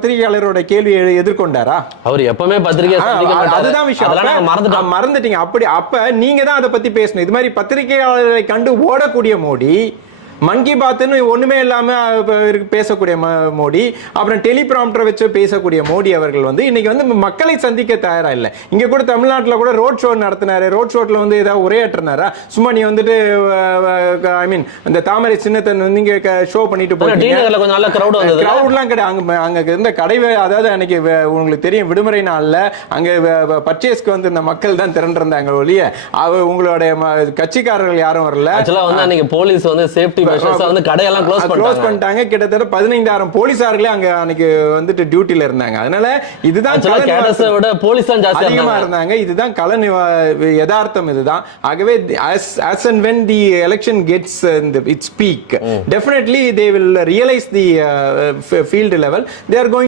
பத்திரிகையாளரோட கேள்வி எதிர்கொண்டாரா? அவர் எப்பவுமே பத்திரிகை அதுதான் விஷயம், மறந்துட்டீங்க. அப்படி அப்ப நீங்க தான் அதை பத்தி பேசணும். இது மாதிரி பத்திரிகையாளர்களை கண்டு ஓடக்கூடிய மோடி, மன் கி பாத்னு ஒண்ணுமே இல்லாம பேசக்கூடிய மோடி, அப்புறம் டெலிபிராம்டர் வச்சு பேசக்கூடிய மோடி அவர்கள் வந்து இன்னைக்கு வந்து மக்களை சந்திக்க தயாரா இல்லை. இங்க கூட தமிழ்நாட்டுல கூட ரோட் ஷோ நடத்தினாரு. ரோட் ஷோட்ல வந்து ஏதாவது உரையாற்றினாரா? சும்மா நீ வந்துட்டு ஐ மீன் இந்த தாமரை சின்னத்தை நீங்க ஷோ பண்ணிட்டு கிரௌட்லாம் கிடையாது. அங்க இருந்த கடை, அதாவது அன்னைக்கு உங்களுக்கு தெரியும் விடுமுறை நாள்ல அங்க பர்ச்சேஸ்க்கு வந்து இந்த மக்கள் தான் திரண்டிருந்தாங்க ஒழிய உங்களுடைய கட்சிக்காரர்கள் யாரும் வரல. அன்னைக்கு போலீஸ் வந்து சேஃப்டி கடையெல்லாம் க்ளோஸ் பண்ணிட்டாங்க. கிட்டத்தட்ட 15,000 போலீசார்களே அங்க அன்னைக்கு வந்துட்டு டியூட்டில இருந்தாங்க. அதனால இதுதான் போலீஸ் அதிகமா இருந்தாங்க. இதுதான் கள யதார்த்தம். இதுதான். ஆகவே as and when the election gets its peak, definitely they will realize the field level. They are going